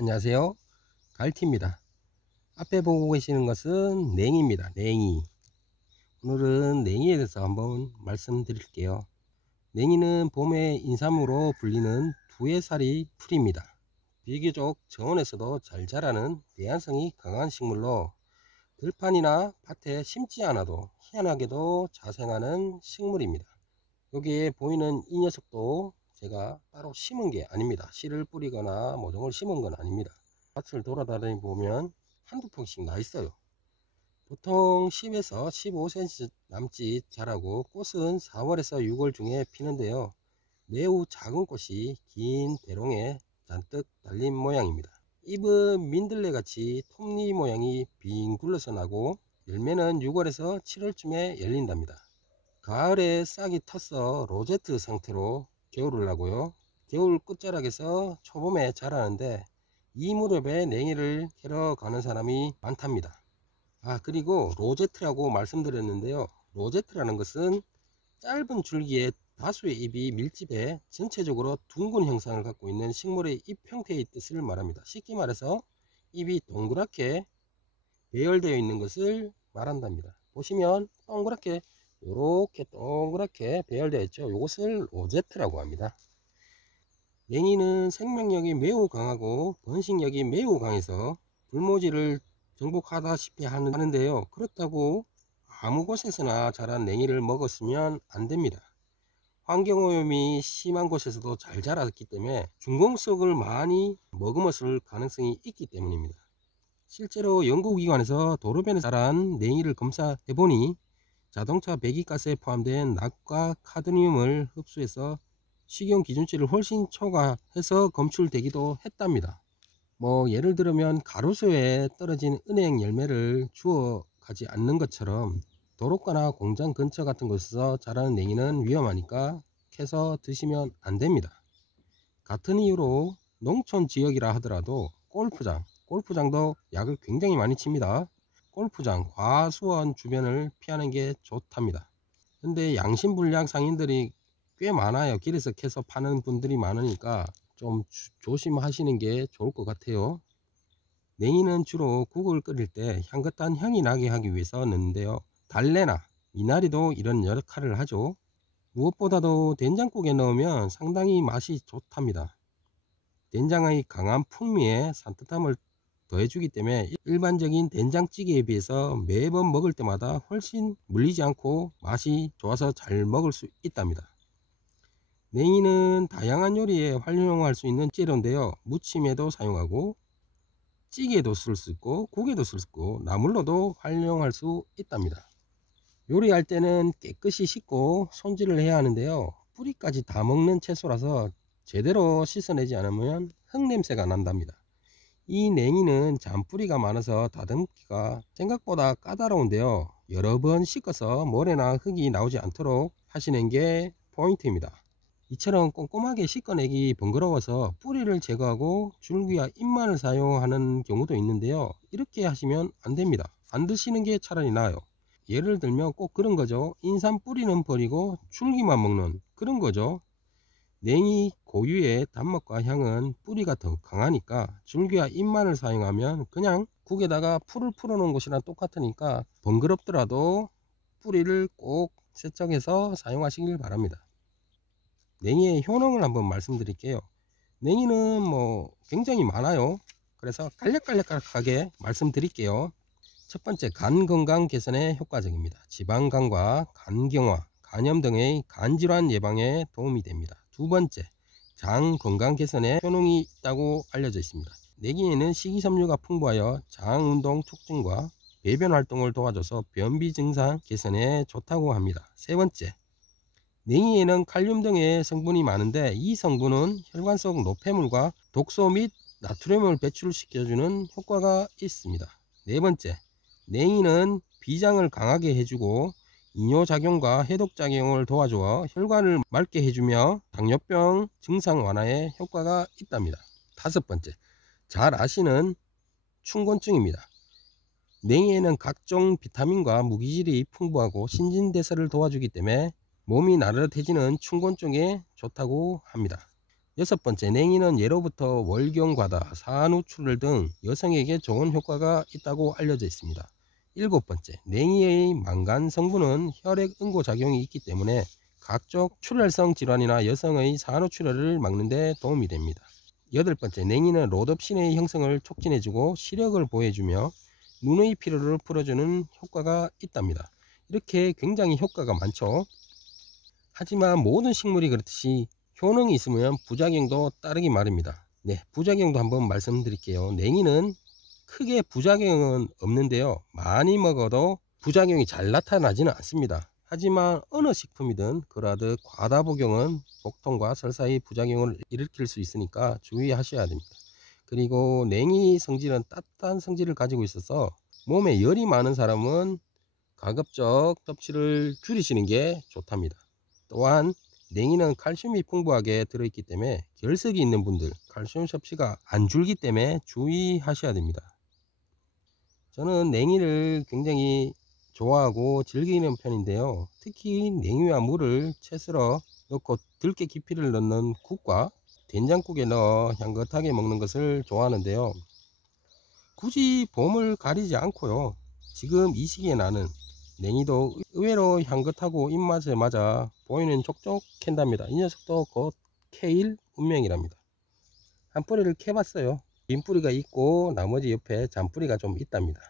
안녕하세요, 갈티입니다. 앞에 보고 계시는 것은 냉이입니다. 냉이. 오늘은 냉이에 대해서 한번 말씀드릴게요. 냉이는 봄의 인삼으로 불리는 두해살이 풀입니다. 비교적 저온에서도 잘 자라는 내한성이 강한 식물로 들판이나 밭에 심지 않아도 희한하게도 자생하는 식물입니다. 여기에 보이는 이 녀석도 제가 따로 심은 게 아닙니다. 씨를 뿌리거나 모종을 심은 건 아닙니다. 밭을 돌아다니 보면 한두 평씩 나 있어요. 보통 10에서 15cm 남짓 자라고 꽃은 4월에서 6월 중에 피는데요. 매우 작은 꽃이 긴 대롱에 잔뜩 달린 모양입니다. 잎은 민들레같이 톱니 모양이 빙 둘러서 나고 열매는 6월에서 7월쯤에 열린답니다. 가을에 싹이 터서 로제트 상태로 겨울을 나고요. 겨울 끝자락에서 초봄에 자라는데 이 무렵에 냉이를 캐러 가는 사람이 많답니다. 그리고 로제트라고 말씀드렸는데요. 로제트라는 것은 짧은 줄기에 다수의 잎이 밀집해 전체적으로 둥근 형상을 갖고 있는 식물의 잎 형태의 뜻을 말합니다. 쉽게 말해서 잎이 동그랗게 배열되어 있는 것을 말한답니다. 보시면 동그랗게 이렇게 동그랗게 배열되어 있죠. 이것을 로제트라고 합니다. 냉이는 생명력이 매우 강하고 번식력이 매우 강해서 불모지를 정복하다시피 하는데요. 그렇다고 아무 곳에서나 자란 냉이를 먹었으면 안 됩니다. 환경오염이 심한 곳에서도 잘 자랐기 때문에 중금속을 많이 머금었을 가능성이 있기 때문입니다. 실제로 연구기관에서 도로변에 자란 냉이를 검사해보니 자동차 배기가스에 포함된 납과 카드뮴을 흡수해서 식용 기준치를 훨씬 초과해서 검출되기도 했답니다. 예를 들면 가로수에 떨어진 은행 열매를 주워 가지 않는 것처럼 도로가나 공장 근처 같은 곳에서 자라는 냉이는 위험하니까 캐서 드시면 안 됩니다. 같은 이유로 농촌 지역이라 하더라도 골프장도 약을 굉장히 많이 칩니다. 골프장, 과수원 주변을 피하는 게 좋답니다. 근데 양심불량 상인들이 꽤 많아요. 길에서 캐서 파는 분들이 많으니까 좀 조심하시는 게 좋을 것 같아요. 냉이는 주로 국을 끓일 때 향긋한 향이 나게 하기 위해서 넣는데요. 달래나 미나리도 이런 역할을 하죠. 무엇보다도 된장국에 넣으면 상당히 맛이 좋답니다. 된장의 강한 풍미에 산뜻함을 더해주기 때문에 일반적인 된장찌개에 비해서 매번 먹을 때마다 훨씬 물리지 않고 맛이 좋아서 잘 먹을 수 있답니다. 냉이는 다양한 요리에 활용할 수 있는 재료인데요. 무침에도 사용하고 찌개에도 쓸 수 있고 국에도 쓸 수 있고 나물로도 활용할 수 있답니다. 요리할 때는 깨끗이 씻고 손질을 해야 하는데요. 뿌리까지 다 먹는 채소라서 제대로 씻어내지 않으면 흙냄새가 난답니다. 이 냉이는 잔뿌리가 많아서 다듬기가 생각보다 까다로운데요. 여러 번 씻어서 모래나 흙이 나오지 않도록 하시는 게 포인트입니다. 이처럼 꼼꼼하게 씻어내기 번거로워서 뿌리를 제거하고 줄기와 잎만을 사용하는 경우도 있는데요. 이렇게 하시면 안 됩니다. 안 드시는 게 차라리 나아요. 예를 들면 꼭 그런 거죠. 인삼 뿌리는 버리고 줄기만 먹는 그런 거죠. 냉이 고유의 단맛과 향은 뿌리가 더 강하니까 줄기와 잎만을 사용하면 그냥 국에다가 풀을 풀어 놓은 것이랑 똑같으니까 번거롭더라도 뿌리를 꼭 세척해서 사용하시길 바랍니다. 냉이의 효능을 한번 말씀드릴게요. 냉이는 굉장히 많아요. 그래서 간략하게 말씀드릴게요. 첫 번째, 간 건강 개선에 효과적입니다. 지방간과 간경화, 간염 등의 간질환 예방에 도움이 됩니다. 두 번째, 장 건강 개선에 효능이 있다고 알려져 있습니다. 냉이에는 식이섬유가 풍부하여 장 운동 촉진과 배변 활동을 도와줘서 변비 증상 개선에 좋다고 합니다. 세 번째, 냉이에는 칼륨 등의 성분이 많은데 이 성분은 혈관 속 노폐물과 독소 및 나트륨을 배출시켜주는 효과가 있습니다. 네 번째, 냉이는 비장을 강하게 해주고 이뇨작용과 해독작용을 도와주어 혈관을 맑게 해주며 당뇨병 증상 완화에 효과가 있답니다. 다섯 번째, 잘 아시는 춘곤증입니다. 냉이에는 각종 비타민과 무기질이 풍부하고 신진대사를 도와주기 때문에 몸이 나른해지는 춘곤증에 좋다고 합니다. 여섯 번째, 냉이는 예로부터 월경과다, 산후출혈 등 여성에게 좋은 효과가 있다고 알려져 있습니다. 일곱 번째, 냉이의 망간 성분은 혈액 응고 작용이 있기 때문에 각종 출혈성 질환이나 여성의 산후출혈을 막는 데 도움이 됩니다. 여덟 번째, 냉이는 로놉신의 형성을 촉진해주고 시력을 보여주며 눈의 피로를 풀어주는 효과가 있답니다. 이렇게 굉장히 효과가 많죠. 하지만 모든 식물이 그렇듯이 효능이 있으면 부작용도 따르기 마련입니다. 네, 부작용도 한번 말씀드릴게요. 냉이는 크게 부작용은 없는데요, 많이 먹어도 부작용이 잘 나타나지는 않습니다. 하지만 어느 식품이든 그러하듯 과다 복용은 복통과 설사의 부작용을 일으킬 수 있으니까 주의하셔야 됩니다. 그리고 냉이 성질은 따뜻한 성질을 가지고 있어서 몸에 열이 많은 사람은 가급적 섭취를 줄이시는 게 좋답니다. 또한 냉이는 칼슘이 풍부하게 들어있기 때문에 결석이 있는 분들 칼슘 섭취가 안 줄기 때문에 주의하셔야 됩니다. 저는 냉이를 굉장히 좋아하고 즐기는 편인데요, 특히 냉이와 물을 채 썰어 넣고 들깨 깊이를 넣는 국과 된장국에 넣어 향긋하게 먹는 것을 좋아하는데요, 굳이 봄을 가리지 않고요, 지금 이 시기에 나는 냉이도 의외로 향긋하고 입맛에 맞아 보이는 족족 캔답니다. 이 녀석도 곧 케일 운명이랍니다. 한 뿌리를 캐봤어요. 빈 뿌리가 있고 나머지 옆에 잔뿌리가 좀 있답니다.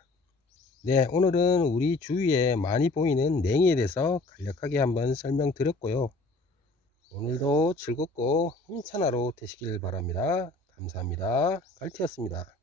네, 오늘은 우리 주위에 많이 보이는 냉이에 대해서 간략하게 한번 설명드렸고요. 오늘도 즐겁고 힘찬 하루 되시길 바랍니다. 감사합니다. 갈티였습니다.